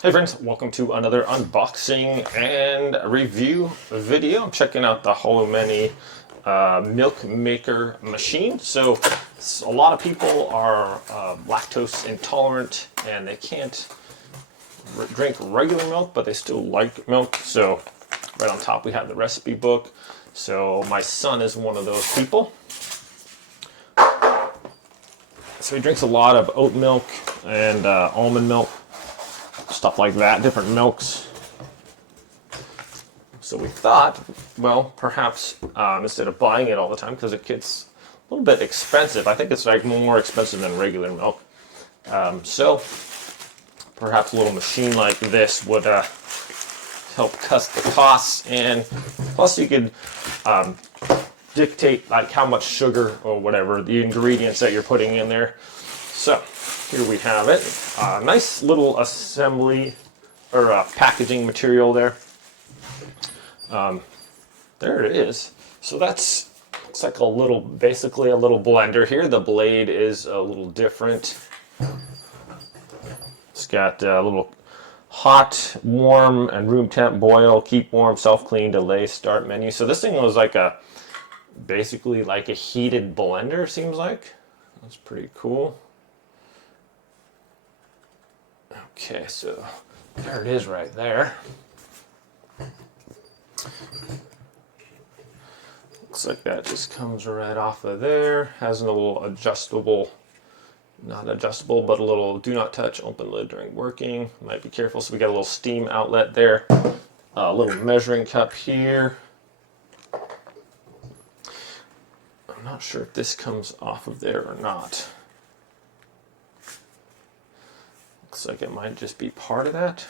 Hey friends, welcome to another unboxing and review video. I'm checking out the Holomany Milk Maker machine. So a lot of people are lactose intolerant and they can't drink regular milk, but they still like milk. So right on top we have the recipe book. So my son is one of those people. So he drinks a lot of oat milk and almond milk, stuff like that, different milks. So we thought, well, perhaps instead of buying it all the time, because it gets a little bit expensive. I think it's like more expensive than regular milk. So perhaps a little machine like this would help cut the costs, and plus you could dictate like how much sugar or whatever the ingredients that you're putting in there. So here we have it. Nice little assembly or packaging material there. There it is. So that's looks like a little, basically a little blender here. The blade is a little different. It's got a little hot, warm, and room temp, boil, keep warm, self-clean, delay, start menu. So this thing was like basically like a heated blender, seems like. That's pretty cool. Okay, so there it is right there. Looks like that just comes right off of there. Has a little adjustable, not adjustable, but a little do not touch open lid during working. Might be careful. So we got a little steam outlet there. A little measuring cup here. I'm not sure if this comes off of there or not. Looks like it might just be part of that,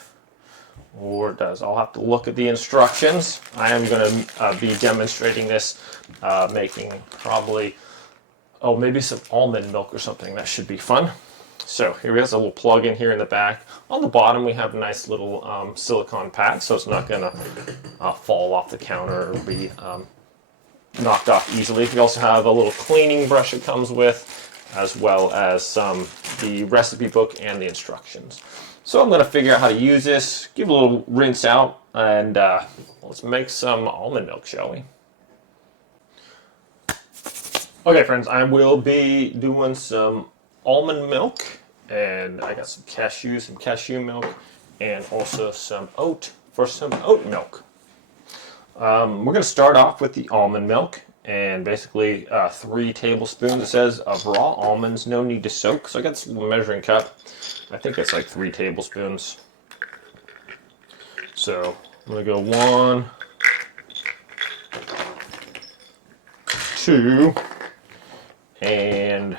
or it does. I'll have to look at the instructions. I am going to be demonstrating this, making probably, maybe some almond milk or something. That should be fun. So here we have a little plug in here in the back. On the bottom we have a nice little silicone pad, so it's not going to fall off the counter or be knocked off easily. We also have a little cleaning brush it comes with, as well as the recipe book and the instructions. So I'm going to figure out how to use this, give a little rinse out, and let's make some almond milk, shall we? Okay friends, I will be doing some almond milk, and I got some cashews, some cashew milk, and also some oat for some oat milk. We're going to start off with the almond milk. And basically 3 tablespoons, it says, of raw almonds, no need to soak. So I got this little measuring cup. I think it's like 3 tablespoons. So I'm going to go 1, 2, and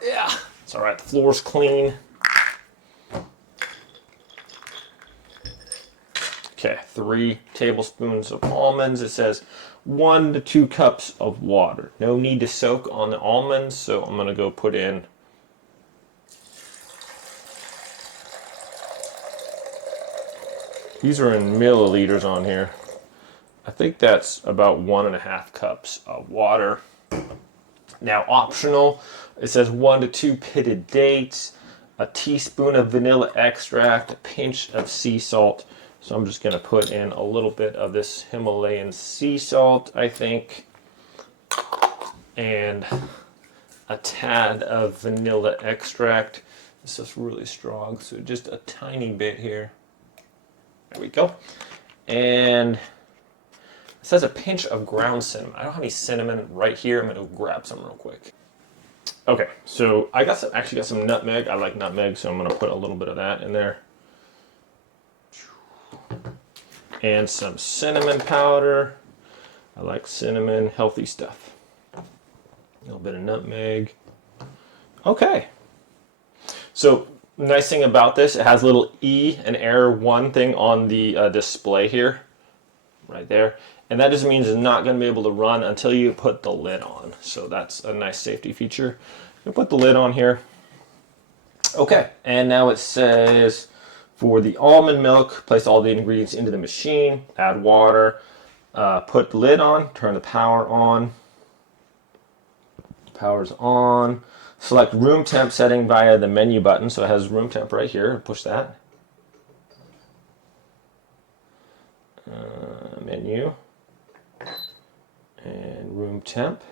yeah, it's all right. The floor's clean. Okay, 3 tablespoons of almonds. It says 1 to 2 cups of water. No need to soak on the almonds, so I'm going to go put in these are in milliliters on here. I think that's about 1.5 cups of water. Now optional, it says 1 to 2 pitted dates, a teaspoon of vanilla extract, a pinch of sea salt. So I'm just going to put in a little bit of this Himalayan sea salt, I think, and a tad of vanilla extract. This is really strong, so just a tiny bit here. There we go. And it says a pinch of ground cinnamon. I don't have any cinnamon right here. I'm going to grab some real quick. Okay, so I actually got some nutmeg. I like nutmeg, so I'm going to put a little bit of that in there. And some cinnamon powder. I like cinnamon, healthy stuff. A little bit of nutmeg. Okay. So nice thing about this, it has a little E and error 1 thing on the display here, right there. And that just means it's not going to be able to run until you put the lid on. So that's a nice safety feature. You put the lid on here. Okay, and now it says, for the almond milk, place all the ingredients into the machine, add water, put the lid on, turn the power on. Power's on. Select room temp setting via the menu button. So it has room temp right here. Push that. Menu. And room temp.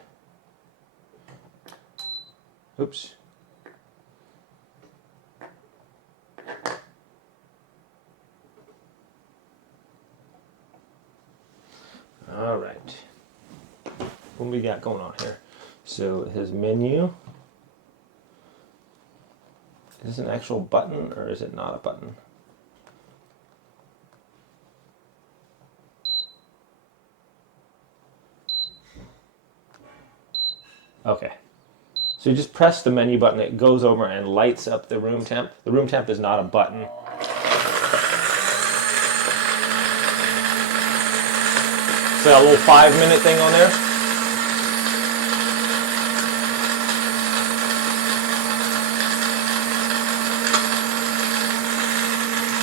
Oops. All right. What do we got going on here? So his menu. Is this an actual button or is it not a button? Okay. So you just press the menu button, it goes over and lights up the room temp. The room temp is not a button. So that little 5-minute thing on there.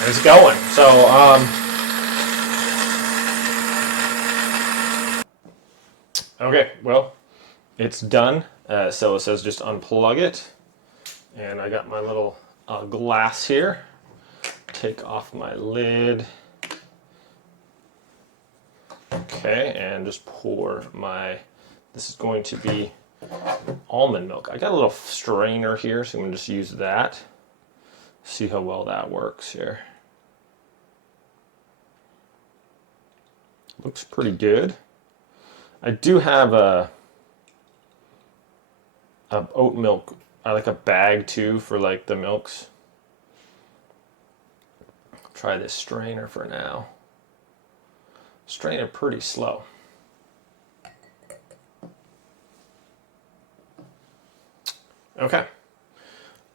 And it's going. So, okay, well, it's done. So it says just unplug it. And I got my little glass here. Take off my lid. Okay, and just pour my, this is going to be almond milk. I got a little strainer here, so I'm going to just use that. See how well that works here. Looks pretty good. I do have a oat milk. I like a bag too for like the milks. Try this strainer for now. Strain it pretty slow. Okay,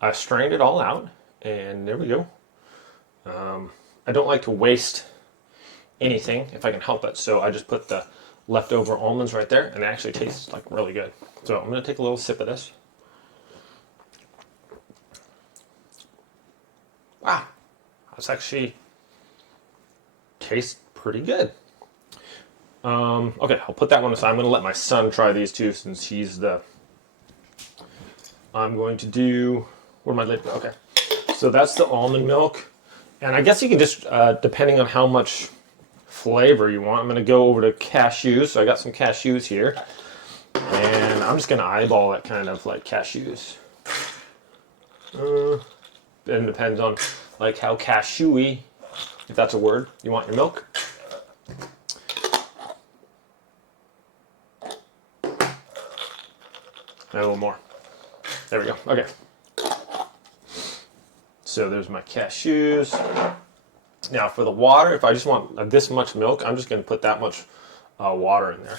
I strained it all out, and there we go. I don't like to waste anything if I can help it, so I just put the leftover almonds right there, and it actually tastes like really good. So I'm going to take a little sip of this. Wow, that's actually tastes pretty good. Okay, I'll put that one aside. I'm going to let my son try these two since he's the... I'm going to do... Where my lid go? Okay. So that's the almond milk. And I guess you can just, depending on how much flavor you want, I'm going to go over to cashews. So I got some cashews here. And I'm just going to eyeball it kind of like cashews. And depends on like how cashewy, if that's a word, you want your milk. And a little more. There we go. Okay. So there's my cashews. Now for the water, if I just want this much milk, I'm just going to put that much water in there.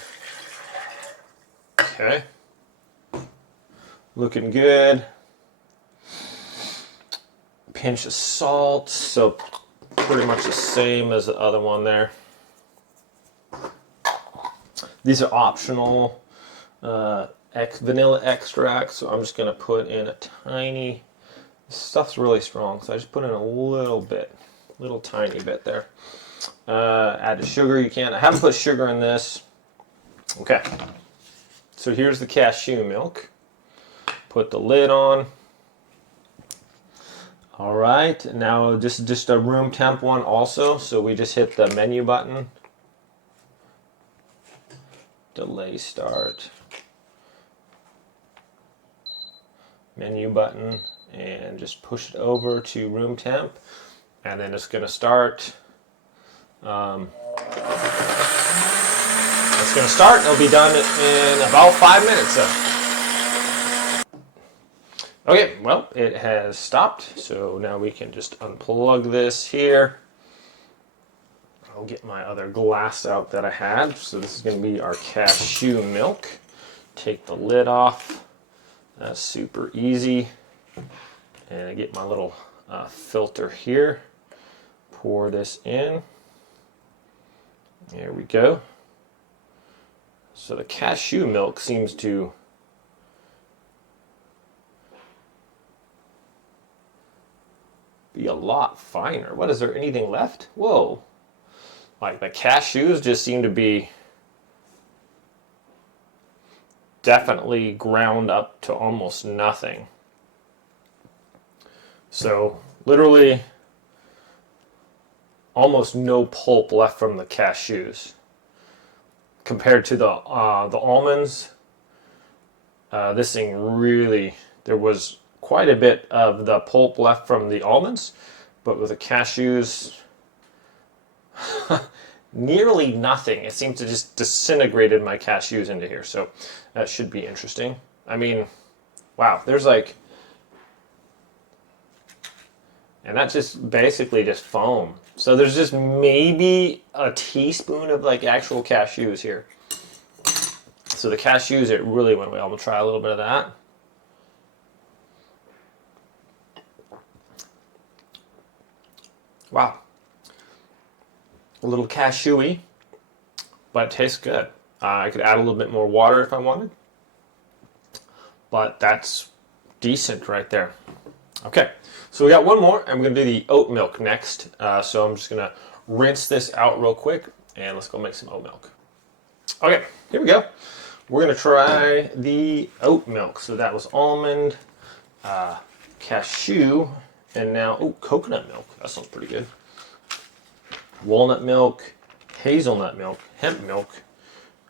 Okay. Looking good. Pinch of salt. So pretty much the same as the other one there. These are optional. Vanilla extract, so I'm just going to put in a tiny, this stuff's really strong, so I just put in a little bit, little tiny bit there. Add the sugar, you can. I haven't put sugar in this. Okay, so here's the cashew milk. Put the lid on. All right, now this is just a room temp one also, so we just hit the menu button. Delay start. Menu button, and just push it over to room temp, and then it's going to start. It's going to start. It'll be done in about 5 minutes. Okay, well, it has stopped, so now we can just unplug this here. I'll get my other glass out that I had. So this is going to be our cashew milk. Take the lid off. That's super easy. And I get my little filter here. Pour this in. There we go. So the cashew milk seems to be a lot finer. What, is there anything left? Whoa. Like the cashews just seem to be definitely ground up to almost nothing. So literally almost no pulp left from the cashews. Compared to the almonds, this thing really, there was quite a bit of the pulp left from the almonds, but with the cashews, nearly nothing. It seems to just disintegrated my cashews into here, so that should be interesting. I mean, wow, there's like, and that's just basically just foam. So there's just maybe a teaspoon of like actual cashews here. So the cashews, it really went well. I'm gonna try a little bit of that. Wow. A little cashewy, but it tastes good. I could add a little bit more water if I wanted, but that's decent right there. Okay, so we got one more, and we're gonna do the oat milk next. So I'm just gonna rinse this out real quick, and let's go make some oat milk. Okay, here we go. We're gonna try the oat milk. So that was almond, cashew, and now coconut milk. That sounds pretty good. Walnut milk, hazelnut milk, hemp milk,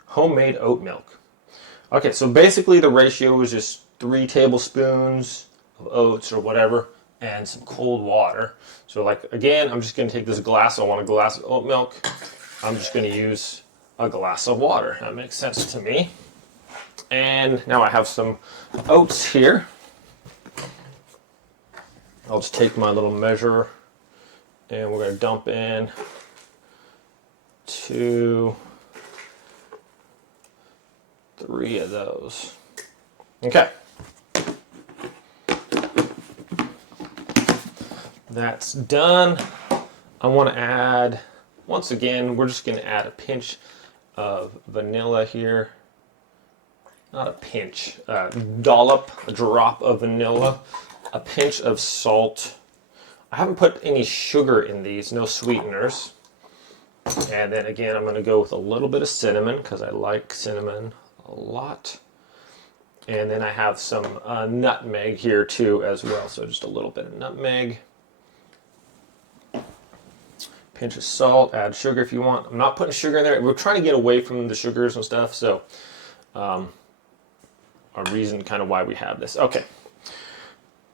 homemade oat milk. Okay, so basically the ratio is just 3 tablespoons of oats or whatever, and some cold water. So like, again, I'm just gonna take this glass. I want a glass of oat milk. I'm just gonna use a glass of water. That makes sense to me. And now I have some oats here. I'll just take my little measure, and we're gonna dump in 2, 3 of those. Okay. That's done. I want to add, once again, we're just going to add a pinch of vanilla here. Not a pinch, a dollop, a drop of vanilla, a pinch of salt. I haven't put any sugar in these, no sweeteners. And then again, I'm going to go with a little bit of cinnamon because I like cinnamon a lot. And then I have some nutmeg here too as well. So just a little bit of nutmeg. Pinch of salt, add sugar if you want. I'm not putting sugar in there. We're trying to get away from the sugars and stuff. So a reason kind of why we have this. Okay.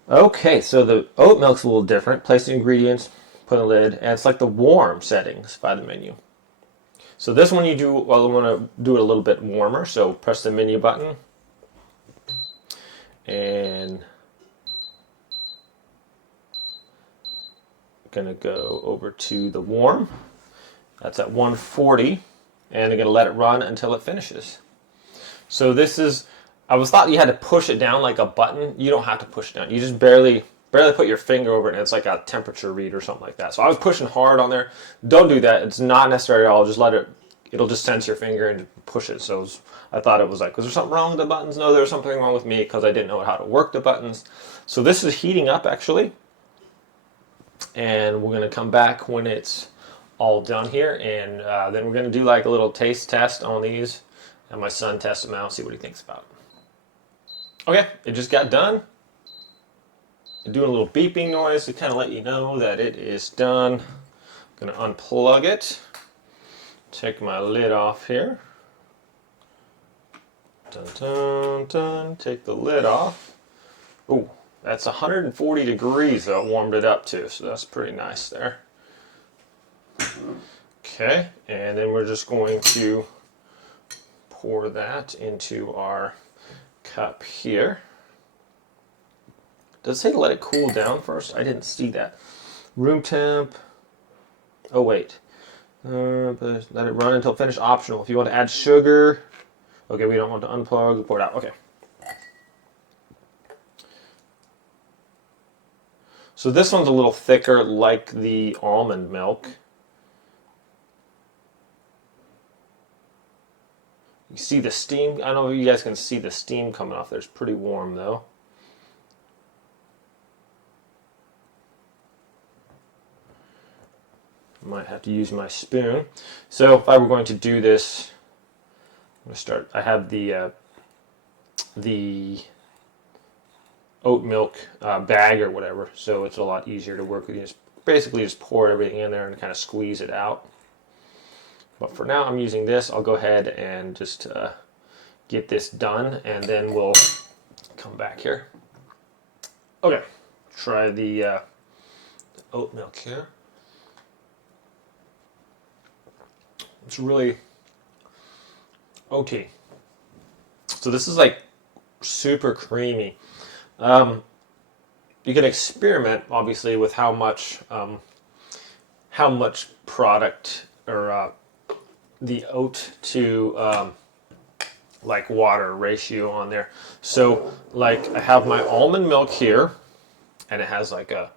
Okay, so the oat milk's a little different. Place the ingredients, put a lid, and it's like the warm settings by the menu. So this one you do, well, I want to do it a little bit warmer, so press the menu button. And I'm going to go over to the warm. That's at 140, and I'm going to let it run until it finishes. So this is, I thought you had to push it down like a button. You don't have to push it down. You just barely put your finger over it, and it's like a temperature read or something like that. So I was pushing hard on there. Don't do that. It's not necessary at all. Just let it, it'll just sense your finger and push it. So I thought it was like, was there something wrong with the buttons? No, there was something wrong with me because I didn't know how to work the buttons. So this is heating up actually. And we're going to come back when it's all done here. And then we're going to do like a little taste test on these. And my son test them out, see what he thinks about it. Okay, it just got done. Doing a little beeping noise to kind of let you know that it is done. I'm going to unplug it. Take my lid off here. Dun, dun, dun. Take the lid off. Ooh, that's 140 degrees that warmed it up to, so that's pretty nice there. Okay, and then we're just going to pour that into our cup here. Does it say to let it cool down first? I didn't see that. Room temp. Oh, wait. Let it run until finished, optional. If you want to add sugar. Okay, we don't want to unplug, pour it out. Okay. So this one's a little thicker like the almond milk. You see the steam. I don't know if you guys can see the steam coming off there. It's pretty warm though. Might have to use my spoon. So if I were going to do this, I'm going to start. I have the the oat milk bag or whatever, so it's a lot easier to work with. You just basically just pour everything in there and kind of squeeze it out. But for now, I'm using this. I'll go ahead and just get this done, and then we'll come back here. Okay, try the oat milk here. It's really oaty. So this is like super creamy. You can experiment, obviously, with how much product or the oat to like water ratio on there. So like I have my almond milk here, and it has like a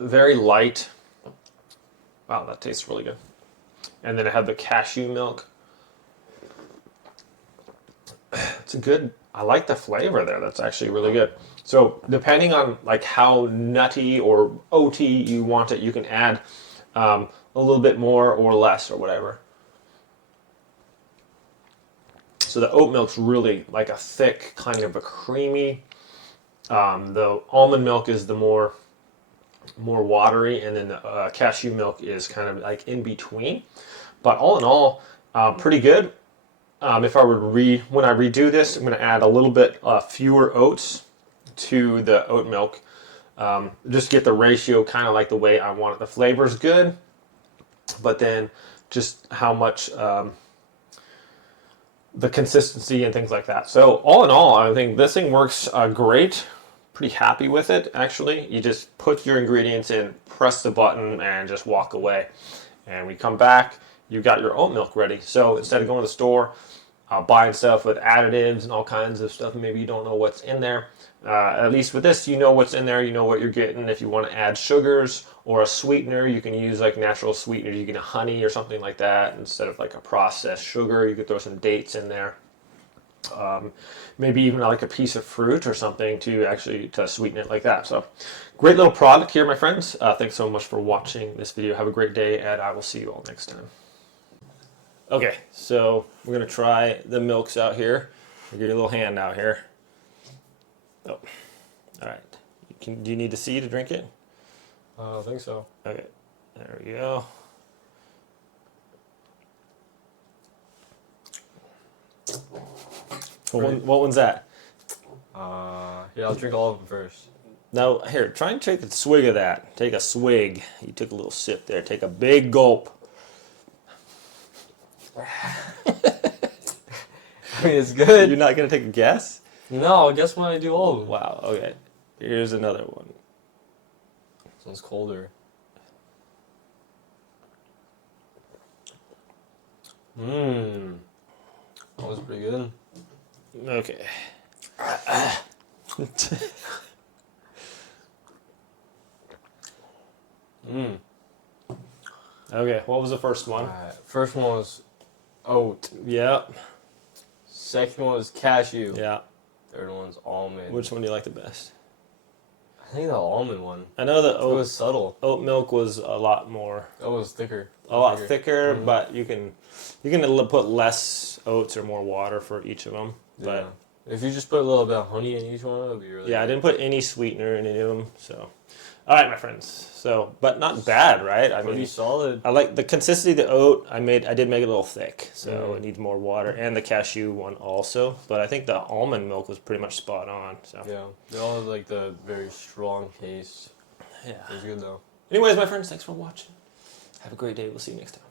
very light, wow, that tastes really good. And then I have the cashew milk. It's a good, I like the flavor there. That's actually really good. So depending on like how nutty or oaty you want it, you can add a little bit more or less or whatever. So the oat milk's really like a thick, kind of a creamy. The almond milk is the more watery, and then the cashew milk is kind of like in between. But all in all, pretty good. If I were when I redo this, I'm going to add a little bit fewer oats to the oat milk. Just get the ratio kind of like the way I want it. The flavor's good, but then just how much the consistency and things like that. So all in all, I think this thing works great. Pretty happy with it, actually. You just put your ingredients in, press the button, and just walk away. And we come back, you got your oat milk ready. So instead of going to the store, buying stuff with additives and all kinds of stuff, maybe you don't know what's in there. At least with this, you know what's in there, you know what you're getting. If you want to add sugars or a sweetener, you can use like natural sweeteners. You can honey or something like that instead of like a processed sugar. You could throw some dates in there. Maybe even like a piece of fruit or something to sweeten it like that. So great little product here, my friends. Thanks so much for watching this video. Have a great day, and I will see you all next time. Okay, so we're going to try the milks out here. I'll give you a little hand out here. Oh, all right. Do you need to see to drink it? I think so. Okay, there we go. What one's that? Yeah, I'll drink all of them first. Now, here, try and take a swig of that. Take a swig. You took a little sip there. Take a big gulp. I mean, it's good. You're not going to take a guess? No, I guess when I do all of them. Wow, okay. Here's another one. This one's colder. Mmm. That was pretty good. Okay. Mmm. Okay, what was the first one? First one was oat. Yep. Second one was cashew. Yeah. Third one's almond. Which one do you like the best? I think the almond one. I know the It was subtle. oat milk was a lot more. It was thicker. A lot thicker, Mm-hmm. but you can put less oats or more water for each of them. But yeah. If you just put a little bit of honey in each one, it would be really yeah, good. I didn't put any sweetener in any of them. So, all right, my friends. So, but not bad, right? I Pretty mean, solid. I like the consistency of the oat. I did make it a little thick, so it needs more water, and the cashew one also. But I think the almond milk was pretty much spot on. So Yeah, they all have like the very strong taste. yeah. It was good though. Anyways, my friends, thanks for watching. Have a great day. We'll see you next time.